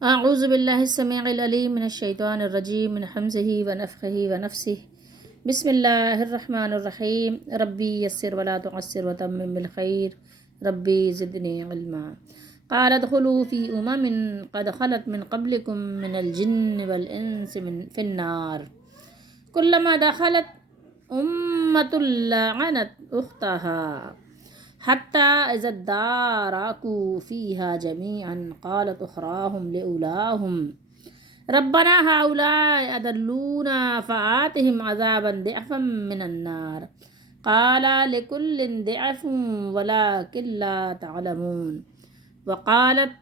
اعوذ باللہ السمیع العلیم من الشیطان الرجیم من حمزہ ونفخہ ونفسہ بسم اللہ الرحمن الرحیم ربی یسر ولا تعسر وتمم بالخیر ربی زدنی علما قال ادخلوا فی قد خلت من قبلکم من الجن والانس فی النار كلما دخلت أمة لعنت أختها حتى إذا اداركوا فيها جميعا قالت أخراهم لأولاهم ربنا هؤلاء أضلونا فآتهم عذابا ضعفا من النار قال لكل ضعف ولكن لا تعلمون وقالت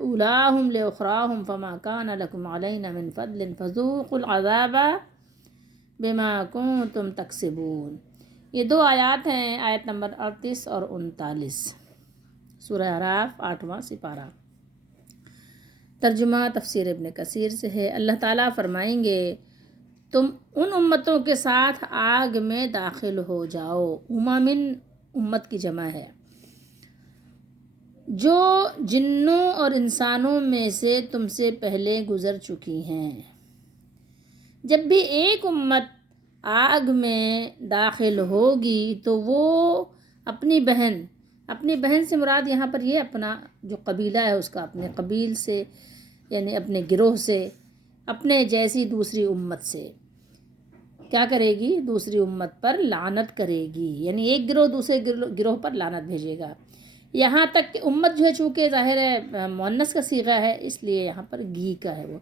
أولاهم لأخراهم فما كان لكم علينا من فضل فذوقوا العذاب بما كنتم تكسبون۔ یہ دو آیات ہیں، آیت نمبر 38 اور 39، سورہ اعراف 8واں سپارہ۔ ترجمہ تفسیر ابن کثیر سے ہے۔ اللہ تعالیٰ فرمائیں گے تم ان امتوں کے ساتھ آگ میں داخل ہو جاؤ، اممن امت کی جمع ہے، جو جنوں اور انسانوں میں سے تم سے پہلے گزر چکی ہیں۔ جب بھی ایک امت آگ میں داخل ہوگی تو وہ اپنی بہن سے مراد یہاں پر یہ اپنا جو قبیلہ ہے اس کا، اپنے قبیل سے یعنی اپنے گروہ سے، اپنے جیسی دوسری امت سے کیا کرے گی؟ دوسری امت پر لعنت کرے گی، یعنی ایک گروہ دوسرے گروہ پر لعنت بھیجے گا۔ یہاں تک کہ امت جو ہے چونکہ ظاہر ہے مؤنث کا صیغہ ہے اس لیے یہاں پر گی کا ہے، وہ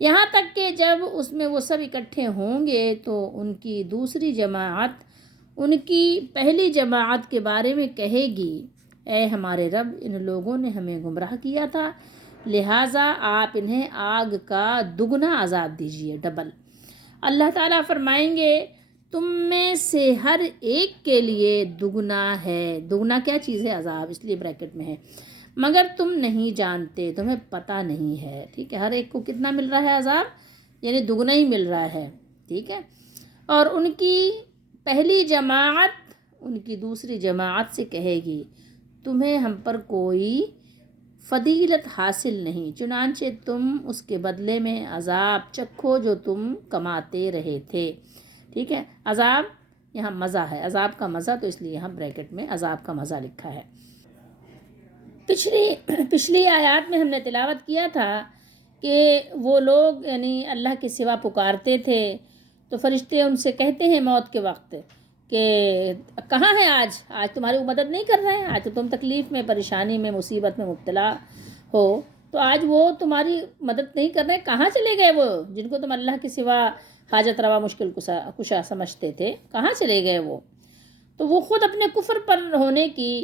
یہاں تک کہ جب اس میں وہ سب اکٹھے ہوں گے تو ان کی دوسری جماعت ان کی پہلی جماعت کے بارے میں کہے گی اے ہمارے رب، ان لوگوں نے ہمیں گمراہ کیا تھا، لہٰذا آپ انہیں آگ کا دگنا عذاب دیجیے، ڈبل۔ اللہ تعالیٰ فرمائیں گے تم میں سے ہر ایک کے لیے دگنا ہے۔ دگنا کیا چیز ہے؟ عذاب، اس لیے بریکٹ میں ہے، مگر تم نہیں جانتے، تمہیں پتہ نہیں ہے، ٹھیک ہے۔ ہر ایک کو کتنا مل رہا ہے عذاب؟ یعنی دگنا ہی مل رہا ہے، ٹھیک ہے۔ اور ان کی پہلی جماعت ان کی دوسری جماعت سے کہے گی تمہیں ہم پر کوئی فضیلت حاصل نہیں، چنانچہ تم اس کے بدلے میں عذاب چکھو جو تم کماتے رہے تھے، ٹھیک ہے۔ عذاب یہاں مزہ ہے، عذاب کا مزہ، تو اس لیے یہاں بریکٹ میں عذاب کا مزہ لکھا ہے۔ پچھلی آیات میں ہم نے تلاوت کیا تھا کہ وہ لوگ یعنی اللہ کے سوا پکارتے تھے تو فرشتے ان سے کہتے ہیں موت کے وقت کہ کہاں ہیں آج تمہاری وہ مدد نہیں کر رہے ہیں، آج تو تم تکلیف میں، پریشانی میں، مصیبت میں مبتلا ہو، تو آج وہ تمہاری مدد نہیں کر رہے، کہاں چلے گئے وہ جن کو تم اللہ کے سوا حاجت روا مشکل کشا سمجھتے تھے، کہاں چلے گئے وہ؟ تو وہ خود اپنے کفر پر ہونے کی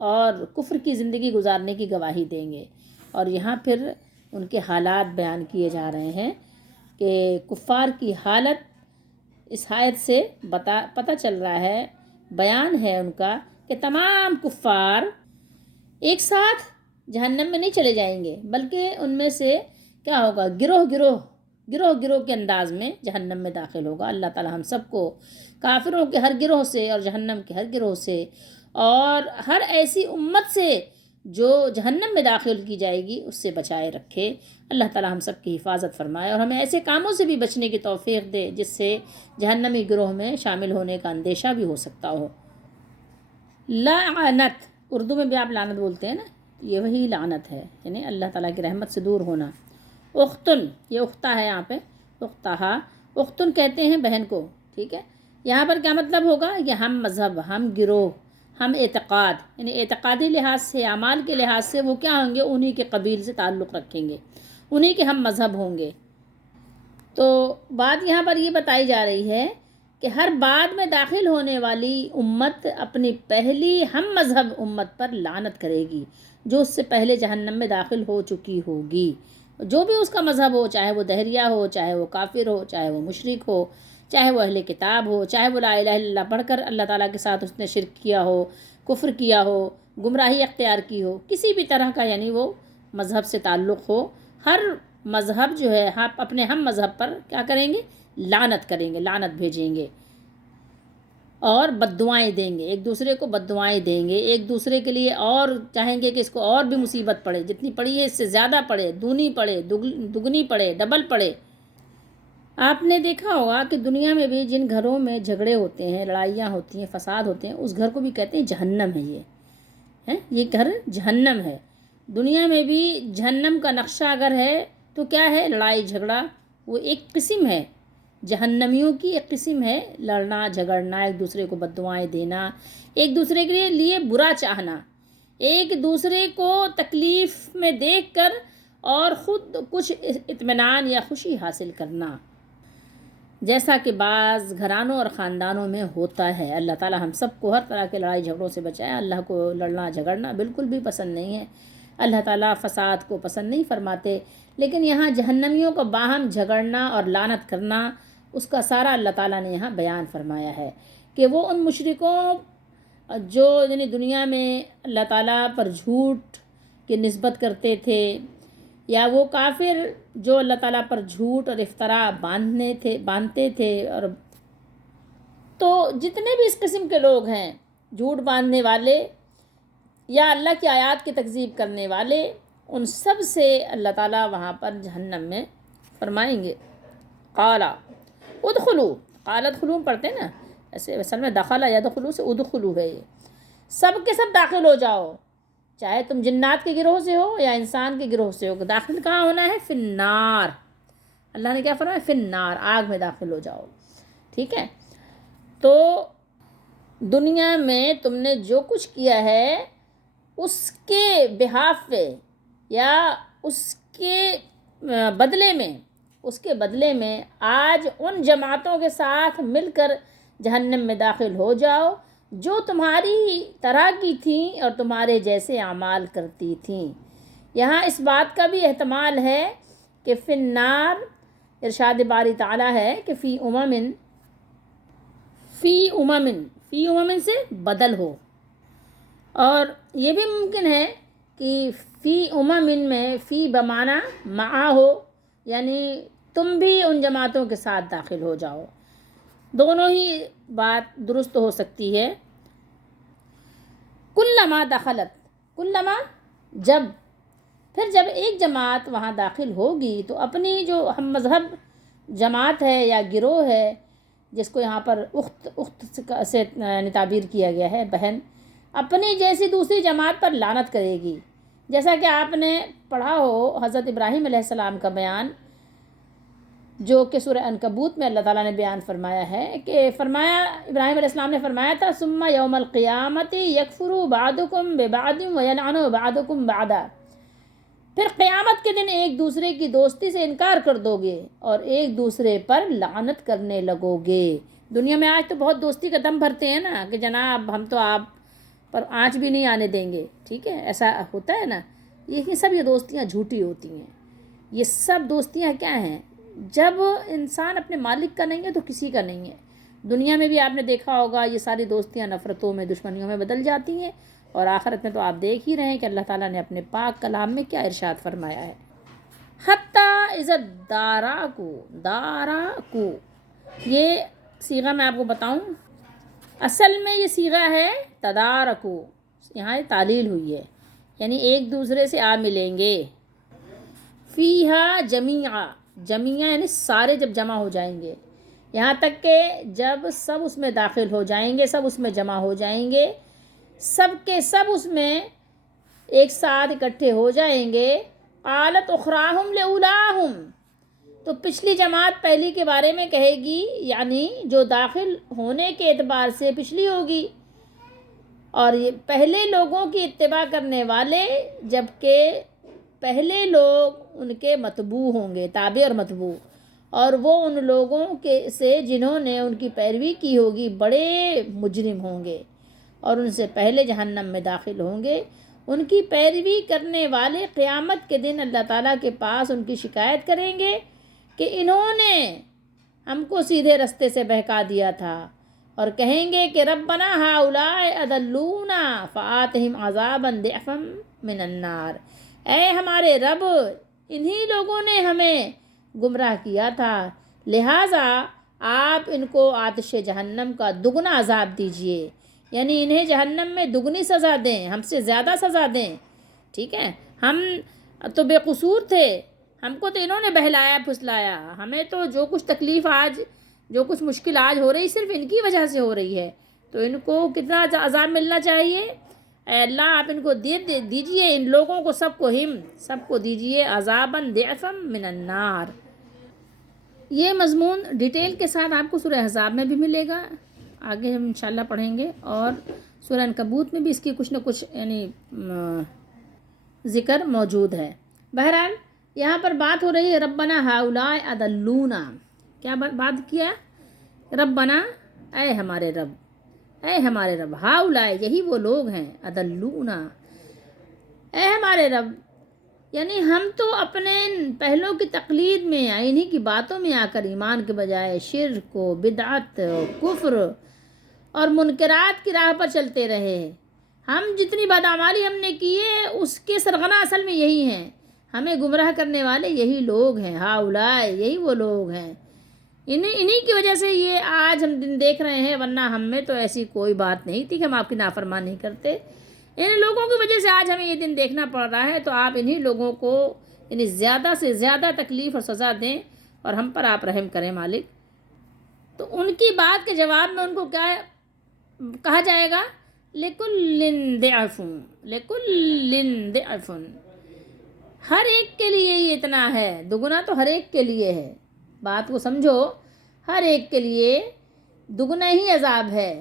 اور کفر کی زندگی گزارنے کی گواہی دیں گے۔ اور یہاں پھر ان کے حالات بیان کیے جا رہے ہیں کہ کفار کی حالت اس آیت سے پتہ چل رہا ہے، بیان ہے ان کا کہ تمام کفار ایک ساتھ جہنم میں نہیں چلے جائیں گے، بلکہ ان میں سے کیا ہوگا؟ گروہ کے انداز میں جہنم میں داخل ہوگا۔ اللہ تعالی ہم سب کو کافروں کے ہر گروہ سے اور جہنم کے ہر گروہ سے اور ہر ایسی امت سے جو جہنم میں داخل کی جائے گی اس سے بچائے رکھے۔ اللہ تعالی ہم سب کی حفاظت فرمائے اور ہمیں ایسے کاموں سے بھی بچنے کی توفیق دے جس سے جہنمی گروہ میں شامل ہونے کا اندیشہ بھی ہو سکتا ہو۔ لعنت اردو میں بھی آپ لعنت بولتے ہیں نا، یہ وہی لعنت ہے، یعنی اللہ تعالیٰ کی رحمت سے دور ہونا۔ اختن، یہ اختہ ہے یہاں پہ، اختہا، اختن کہتے ہیں بہن کو، ٹھیک ہے۔ یہاں پر کیا مطلب ہوگا؟ یہ ہم مذہب، ہم گروہ، ہم اعتقاد، یعنی اعتقادی لحاظ سے، اعمال کے لحاظ سے وہ کیا ہوں گے؟ انہی کے قبیل سے تعلق رکھیں گے، انہی کے ہم مذہب ہوں گے۔ تو بات یہاں پر یہ بتائی جا رہی ہے کہ ہر بعد میں داخل ہونے والی امت اپنی پہلی ہم مذہب امت پر لعنت کرے گی جو اس سے پہلے جہنم میں داخل ہو چکی ہوگی، جو بھی اس کا مذہب ہو، چاہے وہ دہریہ ہو، چاہے وہ کافر ہو، چاہے وہ مشرک ہو، چاہے وہ اہل کتاب ہو، چاہے وہ لا الہ الا اللہ پڑھ کر اللہ تعالیٰ کے ساتھ اس نے شرک کیا ہو، کفر کیا ہو، گمراہی اختیار کی ہو، کسی بھی طرح کا یعنی وہ مذہب سے تعلق ہو، ہر مذہب جو ہے اپنے ہم مذہب پر کیا کریں گے؟ لعنت کریں گے، لعنت بھیجیں گے۔ اور بددعائیں دیں گے، ایک دوسرے کو بددعائیں دیں گے، ایک دوسرے کے لیے اور چاہیں گے کہ اس کو اور بھی مصیبت پڑے، جتنی پڑی ہے اس سے زیادہ پڑے، دونی پڑے، دگنی پڑے، ڈبل پڑے۔ آپ نے دیکھا ہوگا کہ دنیا میں بھی جن گھروں میں جھگڑے ہوتے ہیں، لڑائیاں ہوتی ہیں، فساد ہوتے ہیں، اس گھر کو بھی کہتے ہیں جہنم ہے یہ گھر جہنم ہے۔ دنیا میں بھی جہنم کا نقشہ اگر ہے تو کیا ہے؟ لڑائی جھگڑا، وہ ایک قسم ہے، جہنمیوں کی ایک قسم ہے، لڑنا جھگڑنا، ایک دوسرے کو بددعائیں دینا، ایک دوسرے کے لیے برا چاہنا، ایک دوسرے کو تکلیف میں دیکھ کر اور خود کچھ اطمینان یا خوشی حاصل کرنا، جیسا کہ بعض گھرانوں اور خاندانوں میں ہوتا ہے۔ اللہ تعالی ہم سب کو ہر طرح کے لڑائی جھگڑوں سے بچائے۔ اللہ کو لڑنا جھگڑنا بالکل بھی پسند نہیں ہے، اللہ تعالیٰ فساد کو پسند نہیں فرماتے، لیکن یہاں جہنمیوں کو باہم جھگڑنا اور لعنت کرنا، اس کا سارا اللہ تعالیٰ نے یہاں بیان فرمایا ہے کہ وہ ان مشرکوں جو یعنی دنیا میں اللہ تعالیٰ پر جھوٹ کی نسبت کرتے تھے، یا وہ کافر جو اللہ تعالیٰ پر جھوٹ اور افترا باندھتے تھے، اور تو جتنے بھی اس قسم کے لوگ ہیں، جھوٹ باندھنے والے یا اللہ کی آیات کی تکذیب کرنے والے، ان سب سے اللہ تعالیٰ وہاں پر جہنم میں فرمائیں گے قالا ادخلو، قال ادخلو پڑھتے ہیں نا، ایسے اصل میں دخلا یدخلو سے ادخلو ہے، یہ سب کے سب داخل ہو جاؤ، چاہے تم جنات کے گروہ سے ہو یا انسان کے گروہ سے ہو، داخل کہاں ہونا ہے؟ فی النار۔ اللہ نے کیا فرمایا؟ فی النار، آگ میں داخل ہو جاؤ، ٹھیک ہے؟ تو دنیا میں تم نے جو کچھ کیا ہے اس کے بہاف پہ یا اس کے بدلے میں آج ان جماعتوں کے ساتھ مل کر جہنم میں داخل ہو جاؤ جو تمہاری طرح کی تھیں اور تمہارے جیسے اعمال کرتی تھیں۔ یہاں اس بات کا بھی احتمال ہے کہ فی النار، ارشاد باری تعالیٰ ہے کہ فی امم سے بدل ہو، اور یہ بھی ممکن ہے کہ فی امم میں فی بمعنی مع ہو، یعنی تم بھی ان جماعتوں کے ساتھ داخل ہو جاؤ، دونوں ہی بات درست ہو سکتی ہے۔ کلما دخلت، جب ایک جماعت وہاں داخل ہوگی تو اپنی جو ہم مذہب جماعت ہے یا گروہ ہے، جس کو یہاں پر اخت سے تعبیر کیا گیا ہے، بہن، اپنی جیسی دوسری جماعت پر لعنت کرے گی، جیسا کہ آپ نے پڑھا ہو حضرت ابراہیم علیہ السلام کا بیان، جو کہ سورہ عنکبوت میں اللہ تعالیٰ نے بیان فرمایا ہے کہ ابراہیم علیہ السلام نے فرمایا تھا ثم یوم القیامت یکفر بعضکم ببعض وینعن بعضکم بعضا، پھر قیامت کے دن ایک دوسرے کی دوستی سے انکار کر دو گے اور ایک دوسرے پر لعنت کرنے لگو گے۔ دنیا میں آج تو بہت دوستی کا دم بھرتے ہیں نا کہ جناب ہم تو آپ پر آنچ بھی نہیں آنے دیں گے، ٹھیک ہے، ایسا ہوتا ہے نا۔ یہ دوستیاں جھوٹی ہوتی ہیں، یہ سب دوستیاں کیا ہیں؟ جب انسان اپنے مالک کا نہیں ہے تو کسی کا نہیں ہے۔ دنیا میں بھی آپ نے دیکھا ہوگا یہ ساری دوستیاں نفرتوں میں، دشمنیوں میں بدل جاتی ہیں، اور آخرت میں تو آپ دیکھ ہی رہے ہیں کہ اللہ تعالیٰ نے اپنے پاک کلام میں کیا ارشاد فرمایا ہے۔ حتیٰ اذا داراکو، یہ صیغہ میں آپ کو بتاؤں، اصل میں یہ صیغہ ہے تدارکو، یہاں یہ تعلیل ہوئی ہے، یعنی ایک دوسرے سے آ ملیں گے۔ فیہا جمیعا یعنی سارے جب جمع ہو جائیں گے، یہاں تک کہ جب سب اس میں داخل ہو جائیں گے، سب اس میں جمع ہو جائیں گے، سب کے سب اس میں ایک ساتھ اکٹھے ہو جائیں گے، قالت اخراہم لاولاہم، تو پچھلی جماعت پہلی کے بارے میں کہے گی، یعنی جو داخل ہونے کے اعتبار سے پچھلی ہوگی، اور یہ پہلے لوگوں کی اتباع کرنے والے، جبکہ پہلے لوگ ان کے متبوع ہوں گے، تابع اور متبوع، اور وہ ان لوگوں سے جنہوں نے ان کی پیروی کی ہوگی بڑے مجرم ہوں گے، اور ان سے پہلے جہنم میں داخل ہوں گے۔ ان کی پیروی کرنے والے قیامت کے دن اللہ تعالیٰ کے پاس ان کی شکایت کریں گے کہ انہوں نے ہم کو سیدھے رستے سے بہکا دیا تھا، اور کہیں گے کہ ربنا ہؤلاء اضلونا فآتہم عذابا ضعفا من النار، اے ہمارے رب، انہی لوگوں نے ہمیں گمراہ کیا تھا، لہٰذا آپ ان کو آتش جہنم کا دگنا عذاب دیجئے، یعنی انہیں جہنم میں دگنی سزا دیں، ہم سے زیادہ سزا دیں، ٹھیک ہے۔ ہم تو بے قصور تھے، ہم کو تو انہوں نے بہلایا پھسلایا، ہمیں تو جو کچھ تکلیف آج، جو کچھ مشکل آج ہو رہی صرف ان کی وجہ سے ہو رہی ہے، تو ان کو کتنا عذاب ملنا چاہیے۔ اے اللہ آپ ان کو دیجئے، ان لوگوں کو سب کو دیجئے عذاباً ضعفاً من النار۔ یہ مضمون ڈیٹیل کے ساتھ آپ کو سورہ احزاب میں بھی ملے گا، آگے ہم انشاءاللہ پڑھیں گے، اور سورہ عنکبوت میں بھی اس کی کچھ نہ کچھ یعنی ذکر موجود ہے۔ بہرحال یہاں پر بات ہو رہی ہے ربنا ہؤلاء اضلونا، کیا بات کیا؟ ربنا، اے ہمارے رب، اے ہمارے رب، ہؤلاء یہی وہ لوگ ہیں، اضلونا، اے ہمارے رب، یعنی ہم تو اپنے پہلوں کی تقلید میں، انہی کی باتوں میں آ کر ایمان کے بجائے شرک و بدعت و کفر اور منکرات کی راہ پر چلتے رہے۔ ہم جتنی بدعمالی ہم نے کی ہے اس کے سرغنہ اصل میں یہی ہیں، ہمیں گمراہ کرنے والے یہی لوگ ہیں، ہؤلاء یہی وہ لوگ ہیں، انہی کی وجہ سے یہ آج ہم دن دیکھ رہے ہیں، ورنہ ہم میں تو ایسی کوئی بات نہیں تھی کہ ہم آپ کی نافرمانی نہیں کرتے۔ ان لوگوں کی وجہ سے آج ہمیں یہ دن دیکھنا پڑ رہا ہے، تو آپ انہی لوگوں کو یعنی زیادہ سے زیادہ تکلیف اور سزا دیں اور ہم پر آپ رحم کریں مالک۔ تو ان کی بات کے جواب میں ان کو کیا کہا جائے گا؟ لِكُلٍّ ضِعْفٌ، لِكُلٍّ ضِعْفٌ، ہر ایک کے لیے یہ اتنا ہے، دگنا تو ہر ایک کے لیے ہے، بات کو سمجھو، ہر ایک کے لیے دگنا ہی عذاب ہے،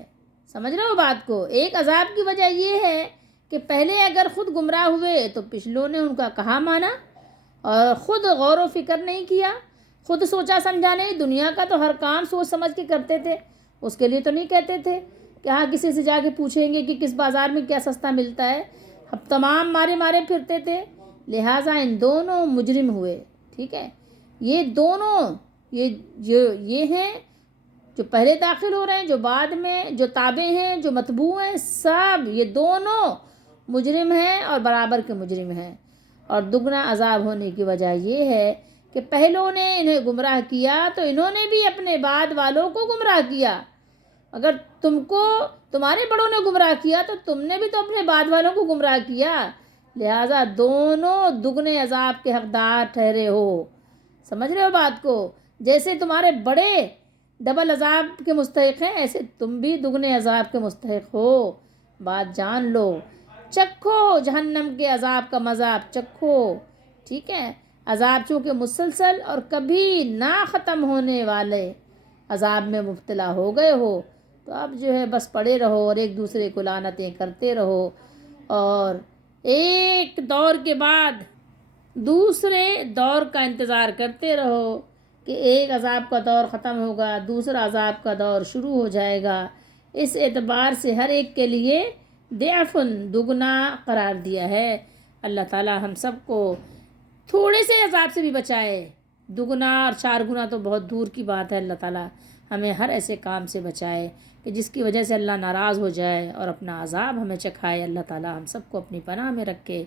سمجھ رہے ہو بات کو؟ ایک عذاب کی وجہ یہ ہے کہ پہلے اگر خود گمراہ ہوئے تو پچھلوں نے ان کا کہا مانا اور خود غور و فکر نہیں کیا، خود سوچا سمجھا نہیں، دنیا کا تو ہر کام سوچ سمجھ کے کرتے تھے، اس کے لیے تو نہیں کہتے تھے کہ ہاں کسی سے جا کے پوچھیں گے کہ کس بازار میں کیا سستا ملتا ہے، اب تمام مارے پھرتے تھے، لہٰذا ان دونوں مجرم ہوئے، ٹھیک ہے۔ یہ دونوں یہ ہیں جو پہلے داخل ہو رہے ہیں، جو بعد میں، جو تابع ہیں، جو متبوع ہیں، سب یہ دونوں مجرم ہیں اور برابر کے مجرم ہیں، اور دگنا عذاب ہونے کی وجہ یہ ہے کہ پہلوں نے انہیں گمراہ کیا تو انہوں نے بھی اپنے بعد والوں کو گمراہ کیا، اگر تم کو تمہارے بڑوں نے گمراہ کیا تو تم نے بھی تو اپنے بعد والوں کو گمراہ کیا، لہٰذا دونوں دگنے عذاب کے حقدار ٹھہرے ہو، سمجھ رہے ہو بات کو؟ جیسے تمہارے بڑے ڈبل عذاب کے مستحق ہیں، ایسے تم بھی دگنے عذاب کے مستحق ہو، بات جان لو، چکھو جہنم کے عذاب کا مذاق چکھو، ٹھیک ہے۔ عذاب چونکہ مسلسل اور کبھی نہ ختم ہونے والے عذاب میں مبتلا ہو گئے ہو، تو اب جو ہے بس پڑے رہو اور ایک دوسرے کو لعنتیں کرتے رہو، اور ایک دور کے بعد دوسرے دور کا انتظار کرتے رہو کہ ایک عذاب کا دور ختم ہوگا، دوسرا عذاب کا دور شروع ہو جائے گا۔ اس اعتبار سے ہر ایک کے لیے ضعفن دگنا قرار دیا ہے۔ اللہ تعالی ہم سب کو تھوڑے سے عذاب سے بھی بچائے، دگنا اور چار گنا تو بہت دور کی بات ہے، اللہ تعالی ہمیں ہر ایسے کام سے بچائے کہ جس کی وجہ سے اللہ ناراض ہو جائے اور اپنا عذاب ہمیں چکھائے۔ اللہ تعالی ہم سب کو اپنی پناہ میں رکھے۔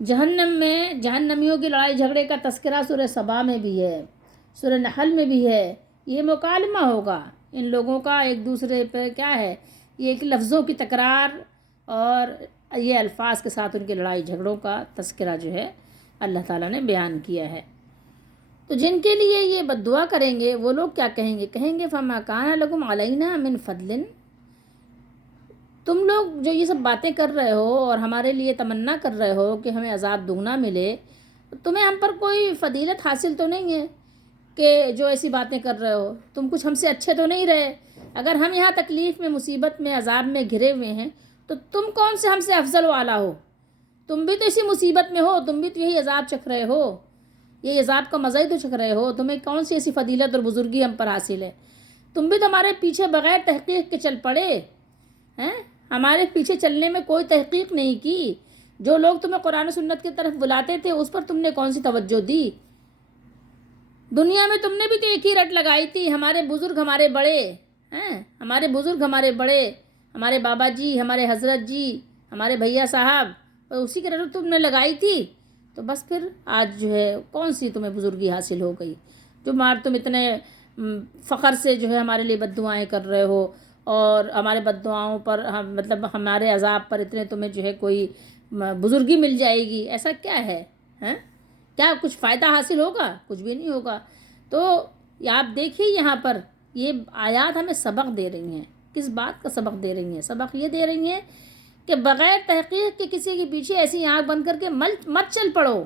جہنم میں جہنمیوں کی لڑائی جھگڑے کا تذکرہ سورہ سبا میں بھی ہے، سورہ نحل میں بھی ہے، یہ مکالمہ ہوگا ان لوگوں کا ایک دوسرے پہ، کیا ہے یہ کہ لفظوں کی تکرار اور یہ الفاظ کے ساتھ ان کے لڑائی جھگڑوں کا تذکرہ جو ہے اللہ تعالیٰ نے بیان کیا ہے۔ تو جن کے لیے یہ بد دعا کریں گے وہ لوگ کیا کہیں گے؟ کہیں گے فَمَا كَانَ لَكُمْ عَلَيْنَا مِنْ فَضْلٍ، تم لوگ جو یہ سب باتیں کر رہے ہو اور ہمارے لیے تمنا کر رہے ہو کہ ہمیں عذاب دگنا ملے، تمہیں ہم پر کوئی فضیلت حاصل تو نہیں ہے کہ جو ایسی باتیں کر رہے ہو، تم کچھ ہم سے اچھے تو نہیں رہے؟ اگر ہم یہاں تکلیف میں، مصیبت میں، عذاب میں گھرے ہوئے ہیں تو تم کون سے ہم سے افضل و اعلیٰ ہو؟ تم بھی تو اسی مصیبت میں ہو، تم بھی تو یہی عذاب چکھ رہے ہو، یہ عذاب کا مزہ ہی تو چکھ رہے ہو، تمہیں کون سی ایسی فضیلت اور بزرگی ہم پر حاصل ہے؟ تم بھی تو ہمارے پیچھے بغیر تحقیق کے چل پڑے ہیں، ہمارے پیچھے چلنے میں کوئی تحقیق نہیں کی، جو لوگ تمہیں قرآن و سنت کی طرف بلاتے تھے اس پر تم نے کون سی توجہ دی؟ دنیا میں تم نے بھی تو ایک ہی رٹ لگائی تھی، ہمارے بزرگ ہمارے بڑے ہیں، ہمارے بزرگ ہمارے بڑے، ہمارے بابا جی، ہمارے حضرت جی، ہمارے بھیا صاحب، اور اسی کی رٹ تم نے لگائی تھی، تو بس پھر آج جو ہے کون سی تمہیں بزرگی حاصل ہو گئی؟ جو تم اتنے فخر سے جو ہے ہمارے لیے بد دعائیں کر رہے ہو، اور ہمارے بد دعاؤں پر مطلب ہمارے عذاب پر اتنے تمہیں جو ہے کوئی بزرگی مل جائے گی، ایسا کیا ہے؟ ہیں کیا کچھ فائدہ حاصل ہوگا؟ کچھ بھی نہیں ہوگا۔ تو آپ دیکھیے یہاں پر یہ آیات ہمیں سبق دے رہی ہیں۔ کس بات کا سبق دے رہی ہیں؟ سبق یہ دے رہی ہیں کہ بغیر تحقیق کے کسی کے پیچھے ایسی آنکھ بند کر کے مت چل پڑو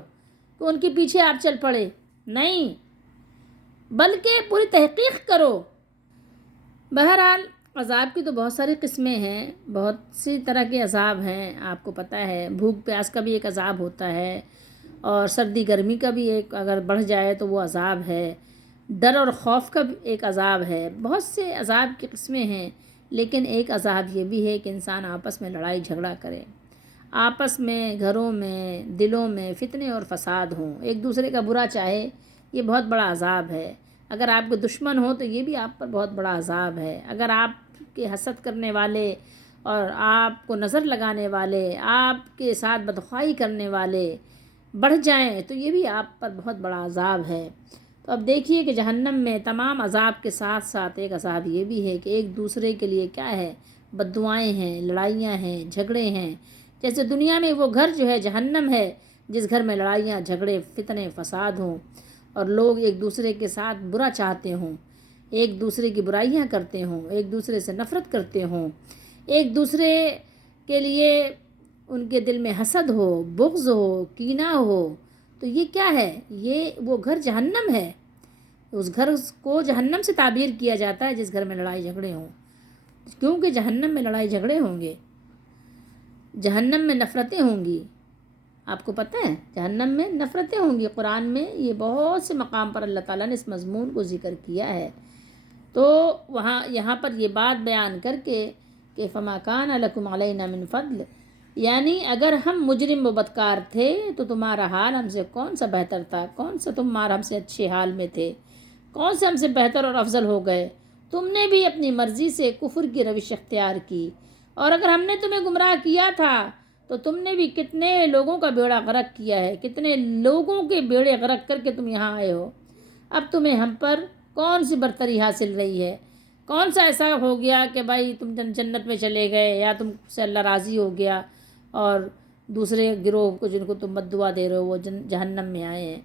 کہ ان کے پیچھے آپ چل پڑے، نہیں، بلکہ پوری تحقیق کرو۔ بہرحال عذاب کی تو بہت ساری قسمیں ہیں، بہت سی طرح کے عذاب ہیں، آپ کو پتہ ہے بھوک پیاس کا بھی ایک عذاب ہوتا ہے، اور سردی گرمی کا بھی ایک اگر بڑھ جائے تو وہ عذاب ہے، ڈر اور خوف کا بھی ایک عذاب ہے، بہت سے عذاب کی قسمیں ہیں۔ لیکن ایک عذاب یہ بھی ہے کہ انسان آپس میں لڑائی جھگڑا کرے، آپس میں گھروں میں دلوں میں فتنے اور فساد ہوں، ایک دوسرے کا برا چاہے، یہ بہت بڑا عذاب ہے۔ اگر آپ کے دشمن ہو تو یہ بھی آپ پر بہت بڑا عذاب ہے۔ اگر آپ کے حسد کرنے والے اور آپ کو نظر لگانے والے، آپ کے ساتھ بدخواہی کرنے والے بڑھ جائیں تو یہ بھی آپ پر بہت بڑا عذاب ہے۔ تو اب دیکھیے کہ جہنم میں تمام عذاب کے ساتھ ساتھ ایک عذاب یہ بھی ہے کہ ایک دوسرے کے لیے کیا ہے؟ بد دعائیں ہیں، لڑائیاں ہیں، جھگڑے ہیں۔ جیسے دنیا میں وہ گھر جو ہے جہنم ہے جس گھر میں لڑائیاں جھگڑے فتنے فساد ہوں، اور لوگ ایک دوسرے کے ساتھ برا چاہتے ہوں، ایک دوسرے کی برائیاں کرتے ہوں، ایک دوسرے سے نفرت کرتے ہوں، ایک دوسرے کے لیے ان کے دل میں حسد ہو، بغض ہو، کینہ ہو، تو یہ کیا ہے؟ یہ وہ گھر جہنم ہے۔ اس گھر کو جہنم سے تعبیر کیا جاتا ہے جس گھر میں لڑائی جھگڑے ہوں، کیونکہ جہنم میں لڑائی جھگڑے ہوں گے، جہنم میں نفرتیں ہوں گی۔ آپ کو پتہ ہے جہنم میں نفرتیں ہوں گی، قرآن میں یہ بہت سے مقام پر اللہ تعالیٰ نے اس مضمون کو ذکر کیا ہے۔ تو یہاں پر یہ بات بیان کر کے کہ فما کان لکم علینا من فضل، یعنی اگر ہم مجرم و بدکار تھے تو تمہارا حال ہم سے کون سا بہتر تھا؟ کون سا تمہارا ہم سے اچھے حال میں تھے؟ کون سے ہم سے بہتر اور افضل ہو گئے؟ تم نے بھی اپنی مرضی سے کفر کی روش اختیار کی، اور اگر ہم نے تمہیں گمراہ کیا تھا تو تم نے بھی کتنے لوگوں کا بیڑا غرق کیا ہے، کتنے لوگوں کے بیڑے غرق کر کے تم یہاں آئے ہو۔ اب تمہیں ہم پر کون سی برتری حاصل رہی ہے؟ کون سا ایسا ہو گیا کہ بھائی تم جنت میں چلے گئے، یا تم سے اللہ راضی ہو گیا، اور دوسرے گروہ کو جن کو تم بد دعا دے رہے ہو وہ جہنم میں آئے ہیں؟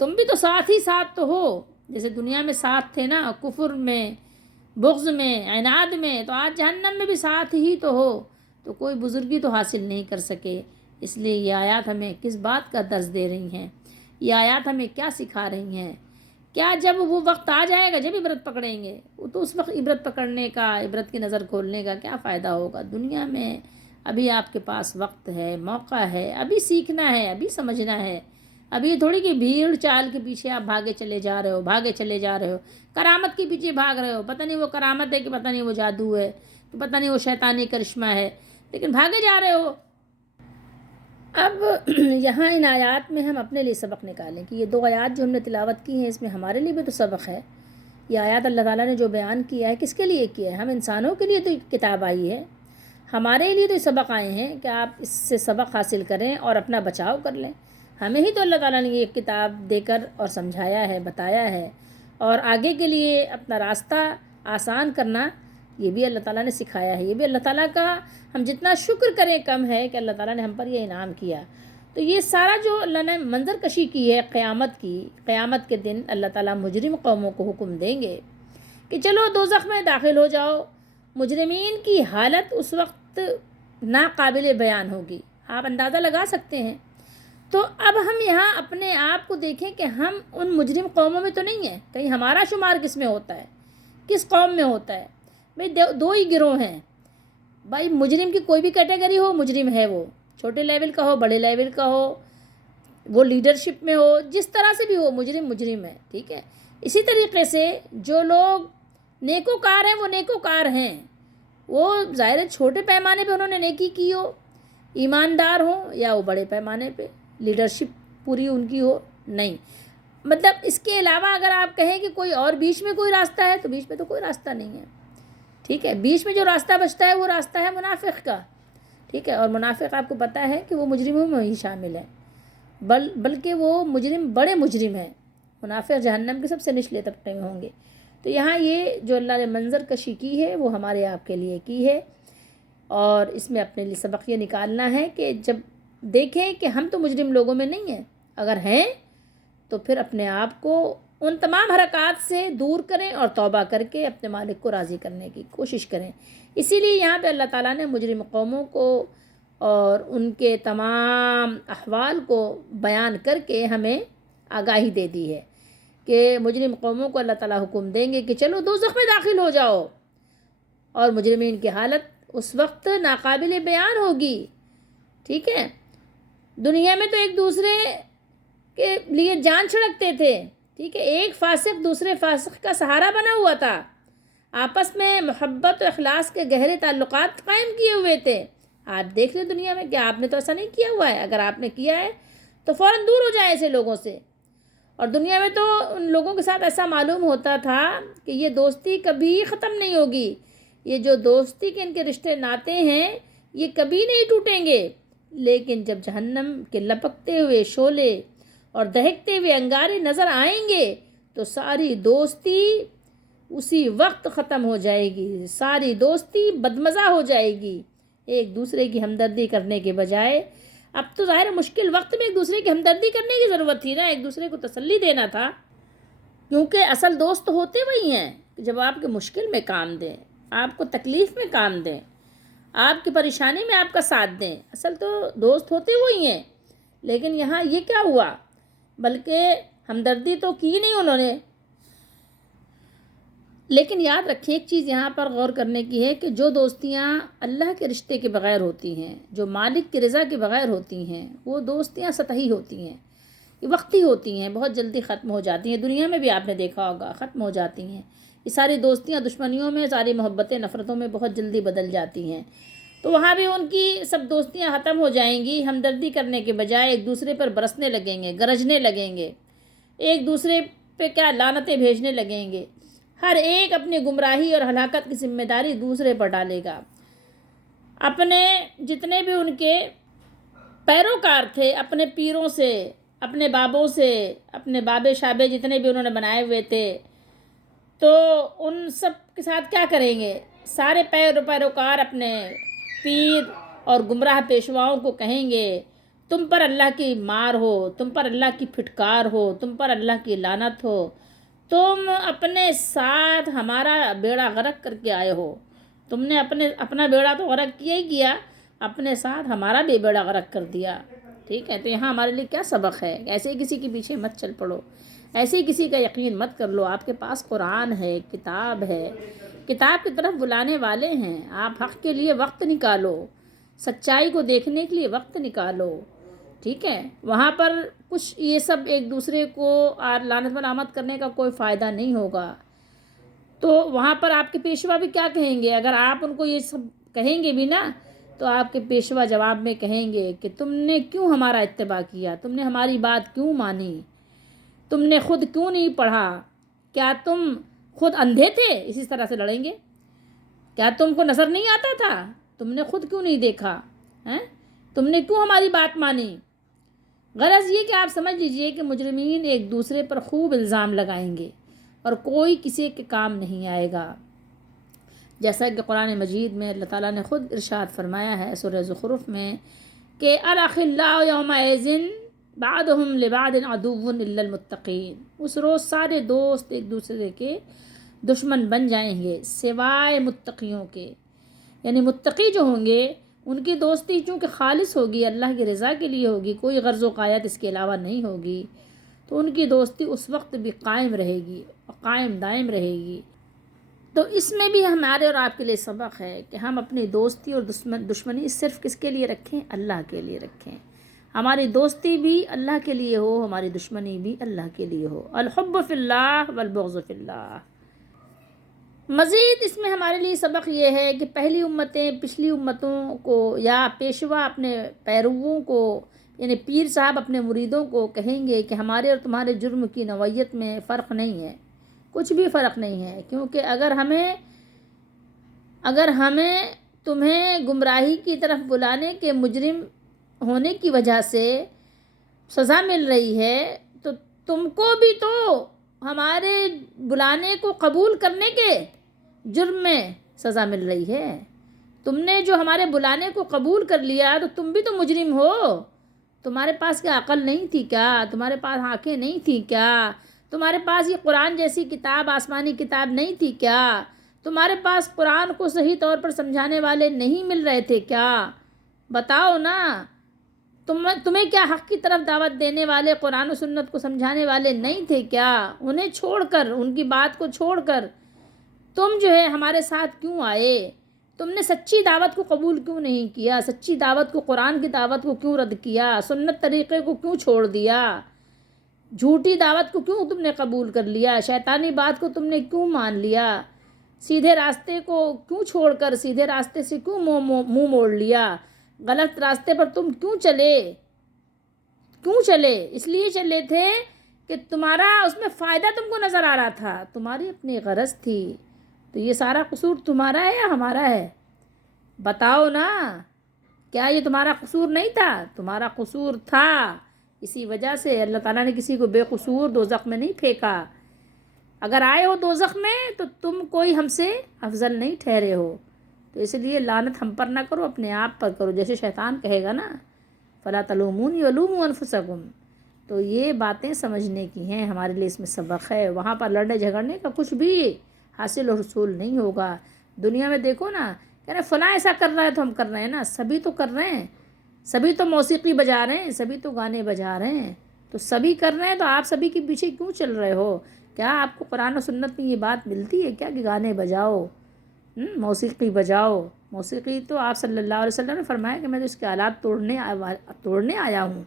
تم بھی تو ساتھ ہی ساتھ تو ہو، جیسے دنیا میں ساتھ تھے نا، کفر میں، بغض میں، عناد میں، تو آج جہنم میں بھی ساتھ ہی تو ہو، تو کوئی بزرگی تو حاصل نہیں کر سکے۔ اس لیے یہ آیات ہمیں کس بات کا درس دے رہی ہیں؟ یہ آیات ہمیں کیا سکھا رہی ہیں؟ کیا جب وہ وقت آ جائے گا جب عبرت پکڑیں گے، تو اس وقت عبرت پکڑنے کا، عبرت کی نظر کھولنے کا کیا فائدہ ہوگا؟ دنیا میں ابھی آپ کے پاس وقت ہے، موقع ہے، ابھی سیکھنا ہے، ابھی سمجھنا ہے۔ ابھی تھوڑی کہ بھیڑ چال کے پیچھے آپ بھاگے چلے جا رہے ہو، کرامت کے پیچھے بھاگ رہے ہو، پتہ نہیں وہ کرامت ہے کہ پتہ نہیں وہ جادو ہے، کہ پتہ نہیں وہ شیطانی کرشمہ ہے، لیکن بھاگے جا رہے ہو۔ اب یہاں ان آیات میں ہم اپنے لیے سبق نکالیں کہ یہ دو آیات جو ہم نے تلاوت کی ہیں اس میں ہمارے لیے بھی تو سبق ہے۔ یہ آیات اللہ تعالیٰ نے جو بیان کیا ہے کس کے لیے کیا ہے؟ ہم انسانوں کے لیے تو کتاب آئی ہے، ہمارے لیے تو سبق آئے ہیں کہ آپ اس سے سبق حاصل کریں اور اپنا بچاؤ کر لیں۔ ہمیں ہی تو اللہ تعالیٰ نے یہ کتاب دے کر اور سمجھایا ہے، بتایا ہے، اور آگے کے لیے اپنا راستہ آسان کرنا یہ بھی اللہ تعالیٰ نے سکھایا ہے۔ یہ بھی اللہ تعالیٰ کا ہم جتنا شکر کریں کم ہے کہ اللہ تعالیٰ نے ہم پر یہ انعام کیا۔ تو یہ سارا جو اللہ نے منظر کشی کی ہے قیامت کی، قیامت کے دن اللہ تعالیٰ مجرم قوموں کو حکم دیں گے کہ چلو دوزخ میں داخل ہو جاؤ۔ مجرمین کی حالت اس وقت ناقابل بیان ہوگی، آپ اندازہ لگا سکتے ہیں۔ تو اب ہم یہاں اپنے آپ کو دیکھیں کہ ہم ان مجرم قوموں میں تو نہیں ہیں، کہیں ہمارا شمار کس میں ہوتا ہے، کس قوم میں ہوتا ہے؟ بھئی دو ہی گروہ ہیں، بھائی مجرم کی کوئی بھی کیٹیگری ہو، مجرم ہے وہ، چھوٹے لیول کا ہو، بڑے لیول کا ہو، وہ لیڈرشپ میں ہو، جس طرح سے بھی ہو، مجرم مجرم ہے، ٹھیک ہے۔ اسی طریقے سے جو لوگ نیکوکار ہیں وہ نیکوکار ہیں، وہ ظاہر چھوٹے پیمانے پہ انہوں نے نیکی کی ہو، ایماندار ہوں، یا وہ بڑے پیمانے پہ لیڈرشپ پوری ان کی ہو، نہیں۔ مطلب اس کے علاوہ اگر آپ کہیں کہ کوئی اور بیچ میں کوئی راستہ ہے تو بیچ میں تو کوئی راستہ نہیں ہے، ٹھیک ہے۔ بیچ میں جو راستہ بچتا ہے وہ راستہ ہے منافق کا، ٹھیک ہے، اور منافق آپ کو پتہ ہے کہ وہ مجرموں میں ہی شامل ہے، بلکہ وہ مجرم بڑے مجرم ہیں، منافق جہنم کے سب سے نچلے طبقے میں ہوں گے۔ تو یہاں یہ جو اللہ نے منظر کشی کی ہے وہ ہمارے آپ کے لیے کی ہے، اور اس میں اپنے لیے سبق یہ نکالنا ہے کہ جب دیکھیں کہ ہم تو مجرم لوگوں میں نہیں ہیں، اگر ہیں تو پھر اپنے آپ کو ان تمام حرکات سے دور کریں اور توبہ کر کے اپنے مالک کو راضی کرنے کی کوشش کریں۔ اسی لیے یہاں پہ اللہ تعالیٰ نے مجرم قوموں کو اور ان کے تمام احوال کو بیان کر کے ہمیں آگاہی دے دی ہے کہ مجرم قوموں کو اللہ تعالیٰ حکم دیں گے کہ چلو دوزخ میں داخل ہو جاؤ، اور مجرمین کی حالت اس وقت ناقابل بیان ہوگی۔ ٹھیک ہے، دنیا میں تو ایک دوسرے کے لیے جان چھڑکتے تھے، ٹھیک ہے، ایک فاسق دوسرے فاسق کا سہارا بنا ہوا تھا، آپس میں محبت و اخلاص کے گہرے تعلقات قائم کیے ہوئے تھے۔ آپ دیکھ لیں دنیا میں کہ آپ نے تو ایسا نہیں کیا ہوا ہے، اگر آپ نے کیا ہے تو فوراً دور ہو جائیں ایسے لوگوں سے۔ اور دنیا میں تو ان لوگوں کے ساتھ ایسا معلوم ہوتا تھا کہ یہ دوستی کبھی ختم نہیں ہوگی، یہ جو دوستی کے ان کے رشتے ناتے ہیں یہ کبھی نہیں ٹوٹیں گے۔ لیکن جب جہنم کے لپکتے ہوئے شعلے اور دہکتے ہوئے انگارے نظر آئیں گے تو ساری دوستی اسی وقت ختم ہو جائے گی، ساری دوستی بدمزہ ہو جائے گی۔ ایک دوسرے کی ہمدردی کرنے کے بجائے، اب تو ظاہر مشکل وقت میں ایک دوسرے کی ہمدردی کرنے کی ضرورت تھی نا، ایک دوسرے کو تسلی دینا تھا، کیونکہ اصل دوست ہوتے وہی ہیں کہ جب آپ کے مشکل میں کام دیں، آپ کو تکلیف میں کام دیں، آپ کی پریشانی میں آپ کا ساتھ دیں، اصل تو دوست ہوتے وہی ہیں۔ لیکن یہاں یہ کیا ہوا، بلکہ ہمدردی تو کی نہیں انہوں نے۔ لیکن یاد رکھیں ایک چیز یہاں پر غور کرنے کی ہے کہ جو دوستیاں اللہ کے رشتے کے بغیر ہوتی ہیں، جو مالک کی رضا کے بغیر ہوتی ہیں، وہ دوستیاں سطحی ہوتی ہیں، یہ وقتی ہوتی ہیں، بہت جلدی ختم ہو جاتی ہیں۔ دنیا میں بھی آپ نے دیکھا ہوگا ختم ہو جاتی ہیں یہ ساری دوستیاں، دشمنیوں میں ساری محبتیں نفرتوں میں بہت جلدی بدل جاتی ہیں۔ تو وہاں بھی ان کی سب دوستیاں ختم ہو جائیں گی، ہمدردی کرنے کے بجائے ایک دوسرے پر برسنے لگیں گے، گرجنے لگیں گے، ایک دوسرے پہ کیا لعنتیں بھیجنے لگیں گے، ہر ایک اپنی گمراہی اور ہلاکت کی ذمہ داری دوسرے پر ڈالے گا۔ اپنے جتنے بھی ان کے پیروکار تھے، اپنے پیروں سے، اپنے بابوں سے، اپنے بابے شابے جتنے بھی انہوں نے بنائے ہوئے تھے، تو ان سب کے ساتھ کیا کریں گے؟ سارے پیروکار اپنے پیر اور گمراہ پیشواؤں کو کہیں گے تم پر اللہ کی مار ہو، تم پر اللہ کی پھٹکار ہو، تم پر اللہ کی لعنت ہو، تم اپنے ساتھ ہمارا بیڑا غرق کر کے آئے ہو، تم نے اپنا بیڑا تو غرق کیا ہی کیا، اپنے ساتھ ہمارا بھی بیڑا غرق کر دیا۔ ٹھیک ہے، تو یہاں ہمارے لیے کیا سبق ہے؟ ایسے ہی کسی کے پیچھے مت چل پڑو، ایسے ہی کسی کا یقین مت کر لو۔ آپ کے پاس قرآن ہے، کتاب ہے، کتاب کی طرف بلانے والے ہیں، آپ حق کے لیے وقت نکالو، سچائی کو دیکھنے کے لیے وقت نکالو۔ ٹھیک ہے، وہاں پر کچھ یہ سب ایک دوسرے کو لعنت ملامت کرنے کا کوئی فائدہ نہیں ہوگا۔ تو وہاں پر آپ کے پیشوا بھی کیا کہیں گے؟ اگر آپ ان کو یہ سب کہیں گے بھی نا، تو آپ کے پیشوا جواب میں کہیں گے کہ تم نے کیوں ہمارا اتباع کیا، تم نے ہماری بات کیوں مانی، تم نے خود کیوں نہیں پڑھا، کیا تم خود اندھے تھے؟ اسی طرح سے لڑیں گے، کیا تم کو نظر نہیں آتا تھا، تم نے خود کیوں نہیں دیکھا، تم نے کیوں ہماری بات مانی؟ غرض یہ کہ آپ سمجھ لیجئے کہ مجرمین ایک دوسرے پر خوب الزام لگائیں گے اور کوئی کسی کے کام نہیں آئے گا، جیسا کہ قرآن مجید میں اللہ تعالیٰ نے خود ارشاد فرمایا ہے سورہ زخرف میں کہ الاخلاء یومئذ بعضهم لبعض عدو الا المتقین، اس روز سارے دوست ایک دوسرے کے دشمن بن جائیں گے سوائے متقیوں کے، یعنی متقی جو ہوں گے ان کی دوستی چونکہ خالص ہوگی، اللہ کی رضا کے لیے ہوگی، کوئی غرض و قایت اس کے علاوہ نہیں ہوگی، تو ان کی دوستی اس وقت بھی قائم رہے گی اور قائم دائم رہے گی۔ تو اس میں بھی ہمارے اور آپ کے لیے سبق ہے کہ ہم اپنی دوستی اور دشمنی صرف کس کے لیے رکھیں؟ اللہ کے لیے رکھیں۔ ہماری دوستی بھی اللہ کے لیے ہو، ہماری دشمنی بھی اللہ کے لیے ہو۔ الحب فی اللہ والبغض فی اللہ۔ مزید اس میں ہمارے لیے سبق یہ ہے کہ پہلی امتیں پچھلی امتوں کو، یا پیشوا اپنے پیرووں کو، یعنی پیر صاحب اپنے مریدوں کو کہیں گے کہ ہمارے اور تمہارے جرم کی نوعیت میں فرق نہیں ہے، کچھ بھی فرق نہیں ہے، کیونکہ اگر ہمیں تمہیں گمراہی کی طرف بلانے کے مجرم ہونے کی وجہ سے سزا مل رہی ہے تو تم کو بھی تو ہمارے بلانے کو قبول کرنے کے جرم میں سزا مل رہی ہے۔ تم نے جو ہمارے بلانے کو قبول کر لیا تو تم بھی تو مجرم ہو۔ تمہارے پاس کیا عقل نہیں تھی کیا؟ تمہارے پاس آنکھیں نہیں تھیں کیا؟ تمہارے پاس یہ قرآن جیسی کتاب، آسمانی کتاب نہیں تھی کیا؟ تمہارے پاس قرآن کو صحیح طور پر سمجھانے والے نہیں مل رہے تھے کیا؟ بتاؤ نا، تمہیں کیا حق کی طرف دعوت دینے والے، قرآن و سنت کو سمجھانے والے نہیں تھے کیا؟ انہیں چھوڑ کر، ان کی بات کو چھوڑ کر تم جو ہے ہمارے ساتھ کیوں آئے؟ تم نے سچی دعوت کو قبول کیوں نہیں کیا؟ سچی دعوت کو، قرآن کی دعوت کو کیوں رد کیا؟ سنت طریقے کو کیوں چھوڑ دیا؟ جھوٹی دعوت کو کیوں تم نے قبول کر لیا؟ شیطانی بات کو تم نے کیوں مان لیا؟ سیدھے راستے کو کیوں چھوڑ کر سیدھے راستے سے کیوں منہ موڑ لیا؟ غلط راستے پر تم کیوں چلے؟ اس لیے چلے تھے کہ تمہارا اس میں فائدہ تم کو نظر آ رہا تھا، تمہاری اپنی غرض تھی۔ تو یہ سارا قصور تمہارا ہے یا ہمارا ہے؟ بتاؤ نا، کیا یہ تمہارا قصور نہیں تھا؟ تمہارا قصور تھا، اسی وجہ سے اللہ تعالیٰ نے کسی کو بے قصور دوزخ میں نہیں پھینکا۔ اگر آئے ہو دوزخ میں تو تم کوئی ہم سے افضل نہیں ٹھہرے ہو۔ تو اس لیے لعنت ہم پر نہ کرو، اپنے آپ پر کرو، جیسے شیطان کہے گا نا، فلا تلومونی ولوموا انفسکم۔ تو یہ باتیں سمجھنے کی ہیں، ہمارے لیے اس میں سبق ہے۔ وہاں پر لڑنے جھگڑنے کا کچھ بھی حاصل و حصول نہیں ہوگا۔ دنیا میں دیکھو نا، کہہ رہے فلاں ایسا کر رہا ہے تو ہم کر رہے ہیں نا، سبھی تو کر رہے ہیں، سبھی تو موسیقی بجا رہے ہیں، سبھی تو گانے بجا رہے ہیں، تو سبھی کر رہے ہیں تو آپ سبھی کے پیچھے کیوں چل رہے ہو؟ کیا آپ کو قرآن و سنت میں یہ بات ملتی ہے کیا کہ گانے بجاؤ، موسیقی بجاؤ؟ موسیقی تو آپ صلی اللہ علیہ وسلم نے فرمایا کہ میں تو اس کے آلات توڑنے آیا ہوں۔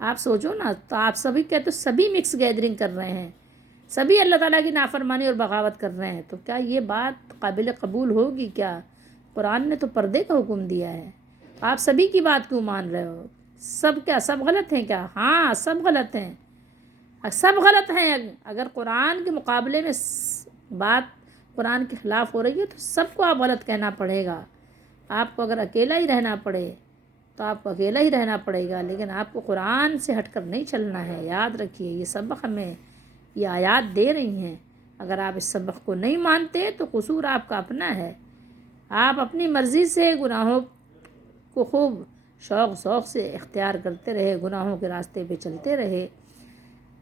آپ سوچو نا، تو آپ سبھی تو سبھی مکس گیدرنگ کر رہے ہیں، سبھی اللہ تعالیٰ کی نافرمانی اور بغاوت کر رہے ہیں، تو کیا یہ بات قابل قبول ہوگی کیا؟ قرآن نے تو پردے کا حکم دیا ہے، آپ سبھی کی بات کیوں مان رہے ہو؟ سب غلط ہیں کیا؟ ہاں، سب غلط ہیں، سب غلط ہیں۔ اگر قرآن کے مقابلے میں بات قرآن کے خلاف ہو رہی ہے تو سب کو آپ غلط کہنا پڑے گا۔ آپ کو اگر اکیلا ہی رہنا پڑے تو آپ کو اکیلا ہی رہنا پڑے گا، لیکن آپ کو قرآن سے ہٹ کر نہیں چلنا ہے۔ یاد رکھیے، یہ سبق ہمیں یہ آیات دے رہی ہیں۔ اگر آپ اس سبق کو نہیں مانتے تو قصور آپ کا اپنا ہے۔ آپ اپنی مرضی سے گناہوں کو خوب شوق سے اختیار کرتے رہے، گناہوں کے راستے پہ چلتے رہے،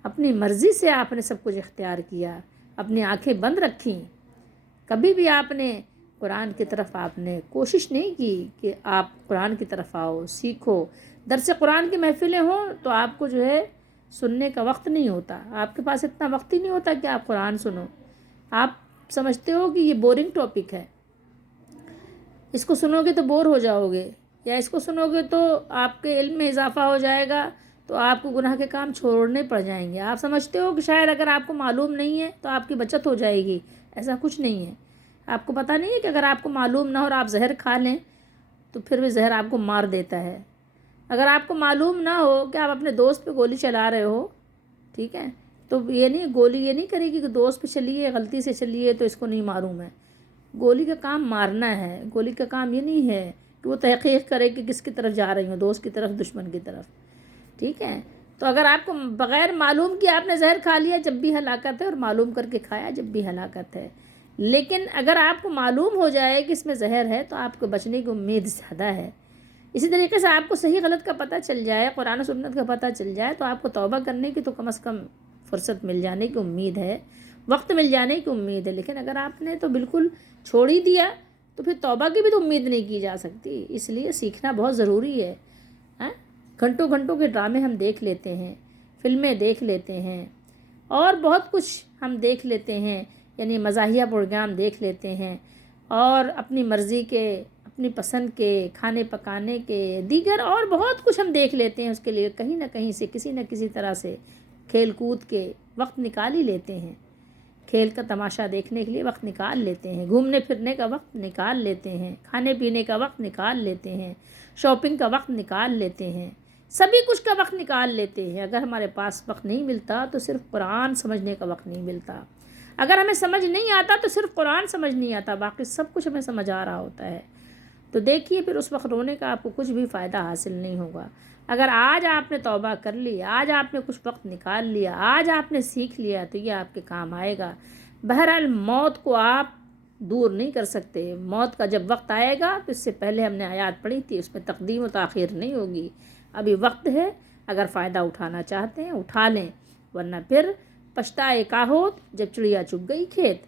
اپنی مرضی سے آپ نے سب کچھ اختیار کیا، اپنی آنکھیں بند رکھیں۔ کبھی بھی آپ نے قرآن کی طرف آپ نے کوشش نہیں کی کہ آپ قرآن کی طرف آؤ، سیکھو۔ درس قرآن کی محفلیں ہوں تو آپ کو جو ہے سننے کا وقت نہیں ہوتا، آپ کے پاس اتنا وقت ہی نہیں ہوتا کہ آپ قرآن سنو۔ آپ سمجھتے ہو کہ یہ بورنگ ٹاپک ہے، اس کو سنو گے تو بور ہو جاؤ گے، یا اس کو سنو گے تو آپ کے علم میں اضافہ ہو جائے گا تو آپ کو گناہ کے کام چھوڑنے پڑ جائیں گے۔ آپ سمجھتے ہو کہ شاید اگر آپ کو معلوم نہیں ہے تو آپ کی بچت ہو جائے گی، ایسا کچھ نہیں ہے۔ آپ کو پتہ نہیں ہے کہ اگر آپ کو معلوم نہ ہو اور آپ زہر کھا لیں تو پھر بھی زہر آپ کو مار دیتا ہے۔ اگر آپ کو معلوم نہ ہو کہ آپ اپنے دوست پہ گولی چلا رہے ہو، ٹھیک ہے، تو گولی یہ نہیں کرے گی کہ دوست پہ چلیے، غلطی سے چلیے تو اس کو نہیں ماروں میں۔ گولی کا کام مارنا ہے، گولی کا کام یہ نہیں ہے کہ وہ تحقیق کرے کہ کس کی طرف جا رہی ہوں، دوست کی طرف، دشمن کی طرف، ٹھیک ہے۔ تو اگر آپ کو بغیر معلوم کہ آپ نے زہر کھا لیا جب بھی ہلاکت ہے، اور معلوم کر کے کھایا جب بھی ہلاکت ہے۔ لیکن اگر آپ کو معلوم ہو جائے کہ اس میں زہر ہے تو آپ کو بچنے کی امید زیادہ ہے۔ اسی طریقے سے آپ کو صحیح غلط کا پتہ چل جائے، قرآن و سنت کا پتہ چل جائے تو آپ کو توبہ کرنے کی تو کم از کم فرصت مل جانے کی امید ہے، وقت مل جانے کی امید ہے۔ لیکن اگر آپ نے تو بالکل چھوڑ ہی دیا تو پھر توبہ کی بھی تو امید نہیں کی جا سکتی۔ اس لیے سیکھنا بہت ضروری ہے۔ گھنٹوں کے ڈرامے ہم دیکھ لیتے ہیں، فلمیں دیکھ لیتے ہیں، اور بہت کچھ ہم دیکھ لیتے ہیں، یعنی مزاحیہ پروگرام دیکھ لیتے ہیں، اور اپنی مرضی کے، اپنی پسند کے کھانے پکانے کے، دیگر اور بہت کچھ ہم دیکھ لیتے ہیں۔ اس کے لیے کہیں نہ کہیں سے، کسی نہ کسی طرح سے کھیل کود کے وقت نکال ہی لیتے ہیں، کھیل کا تماشا دیکھنے کے لیے وقت نکال لیتے ہیں، گھومنے پھرنے کا وقت نکال لیتے ہیں، کھانے پینے کا وقت نکال لیتے ہیں، شاپنگ کا وقت نکال لیتے ہیں، سبھی کچھ کا وقت نکال لیتے ہیں۔ اگر ہمارے پاس وقت نہیں ملتا تو صرف قرآن سمجھنے کا وقت نہیں ملتا۔ اگر ہمیں سمجھ نہیں آتا تو صرف قرآن سمجھ نہیں آتا، باقی سب کچھ ہمیں سمجھ آ رہا ہوتا ہے۔ تو دیکھیے پھر اس وقت رونے کا آپ کو کچھ بھی فائدہ حاصل نہیں ہوگا۔ اگر آج آپ نے توبہ کر لی، آج آپ نے کچھ وقت نکال لیا، آج آپ نے سیکھ لیا تو یہ آپ کے کام آئے گا۔ بہرحال موت کو آپ دور نہیں کر سکتے، موت کا جب وقت آئے گا تو اس سے پہلے ہم نے آیات پڑھی تھی، اس میں تقدیم و تاخیر نہیں ہوگی، ابھی وقت ہے، اگر فائدہ اٹھانا چاہتے ہیں اٹھا لیں، ورنہ پھر پچھتائے کا ہوت جب چڑیا چگ گئی کھیت۔